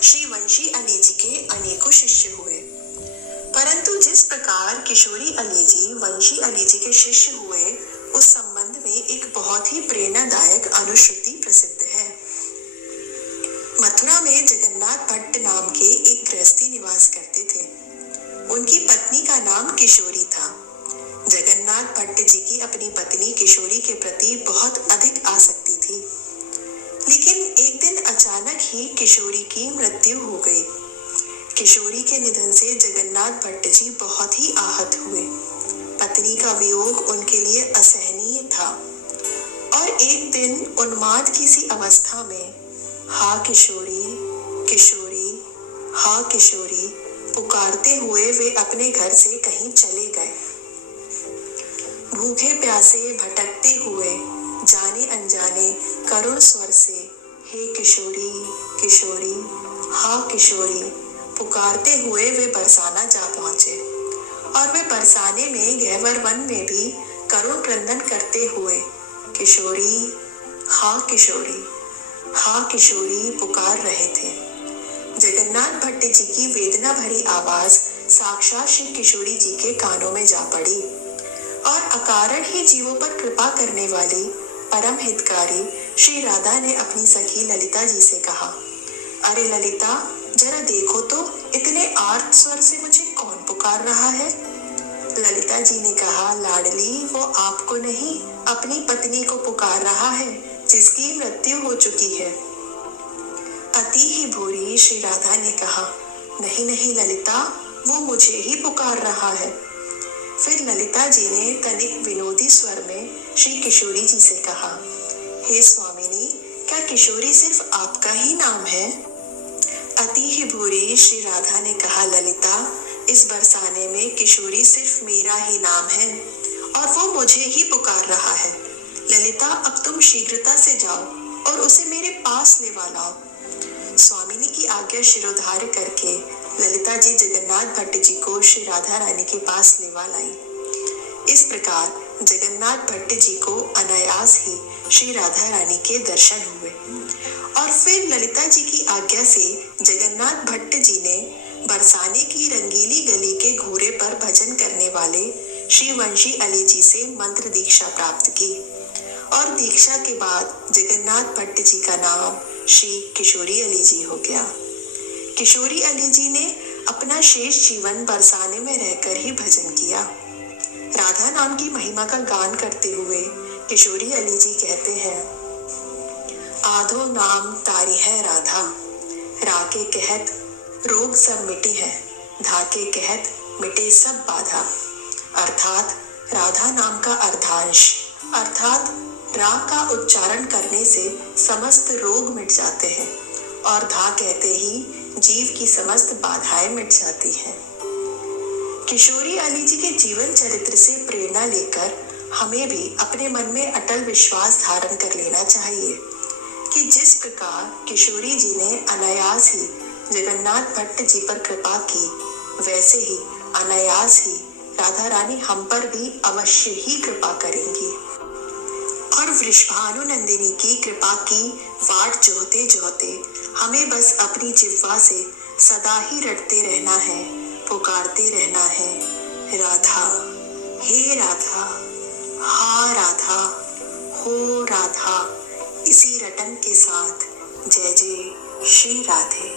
श्री वंशी अली जी के अनेकों शिष्य हुए। परंतु जिस प्रकार किशोरी अली जी वंशी अली जी के शिष्य हुए, उस संबंध में एक बहुत ही प्रेरणादायक अनुश्रुति प्रसिद्ध है। मथुरा में जगन्नाथ भट्ट नाम के एक गृहस्थी निवास करते थे। उनकी पत्नी का नाम किशोरी था। जगन्नाथ भट्ट जी की अपनी पत्नी किशोरी के प्रति बहुत अधिक आसक्ति थी, लेकिन एक दिन अचानक ही किशोरी की मृत्यु हो गई। किशोरी के निधन से जगन्नाथ भट्ट जी बहुत ही आहत हुए। पत्नी का वियोग उनके लिए असहनीय था और एक दिन उन्माद की सी अवस्था में हा किशोरी, किशोरी, हा किशोरी पुकारते हुए वे अपने घर से कहीं चले गए। भूखे प्यासे भटकते हुए जाने अनजाने करुण स्वर से हे किशोरी, किशोरी, हा किशोरी पुकारते हुए वे बरसाना जा पहुंचे और वे बरसाने में गहवर वन में भी करुण क्रंदन करते हुए किशोरी, हा किशोरी, हा किशोरी पुकार रहे थे। जगन्नाथ भट्ट जी की वेदना भरी आवाज साक्षात श्री किशोरी जी के कानों में जा पड़ी और अकारण ही जीवों पर कृपा करने वाली परम हितकारी श्री राधा ने अपनी सखी ललिता जी से कहा, अरे ललिता, जरा देखो तो इतने आर्त स्वर से मुझे कौन पुकार रहा है। ललिता जी ने कहा, लाडली, वो आपको नहीं अपनी पत्नी को पुकार रहा है जिसकी मृत्यु हो चुकी है। अति ही भोरी श्री राधा ने कहा, नहीं नहीं ललिता, वो मुझे ही पुकार रहा है। फिर ललिता जी ने तनिक विनोदी स्वर में श्री किशोरी जी से कहा, हे स्वामिनी, क्या किशोरी सिर्फ आपका ही नाम है। अति ही भोरी श्री राधा ने कहा, ललिता, इस बरसाने में किशोरी सिर्फ मेरा ही नाम है और वो मुझे ही पुकार रहा है। ललिता, अब तुम शीघ्रता से जाओ और उसे मेरे पास लेवा लाओ। स्वामिनी की आज्ञा शिरोधार्य करके ललिता जी जगन्नाथ भट्ट जी को श्री राधा रानी के पास लेवा लाई। इस प्रकार जगन्नाथ भट्ट जी को अनायास ही श्री राधा रानी के दर्शन हुए और फिर ललिता जी की आज्ञा से जगन्नाथ भट्ट जी ने बरसाने की रंगीली गली के घूरे पर भजन करने वाले श्री वंशी अली जी से मंत्र दीक्षा प्राप्त की और दीक्षा के बाद जगन्नाथ भट्ट जी का नाम श्री किशोरी अली जी हो गया। किशोरी अली जी ने अपना शेष जीवन बरसाने में रहकर ही भजन किया। राधा नाम की महिमा का गान करते हुए किशोरी अली जी कहते हैं, आधो नाम तारी है राधा, राके कहत रोग सब मिटी है, धाके कहत मिटे सब बाधा। अर्थात राधा नाम का अर्धांश अर्थात रा का उच्चारण करने से समस्त रोग मिट जाते हैं और धा कहते ही जीव की समस्त बाधाएं मिट जाती हैं। किशोरी अली जी के जीवन चरित्र से प्रेरणा लेकर हमें भी अपने मन में अटल विश्वास धारण कर लेना चाहिए कि जिस प्रकार किशोरी जी ने अनायास ही जगन्नाथ भट्ट जी पर कृपा की, वैसे ही अनायास ही राधा रानी हम पर भी अवश्य ही कृपा करेंगी और वृषभानुनंदिनी की कृपा की वाट जोहते जोहते हमें बस अपनी जिह्वा से सदा ही रटते रहना है, पुकारते रहना है, राधा, हे राधा, हा राधा, हो राधा। इसी रटन के साथ जय जय श्री राधे।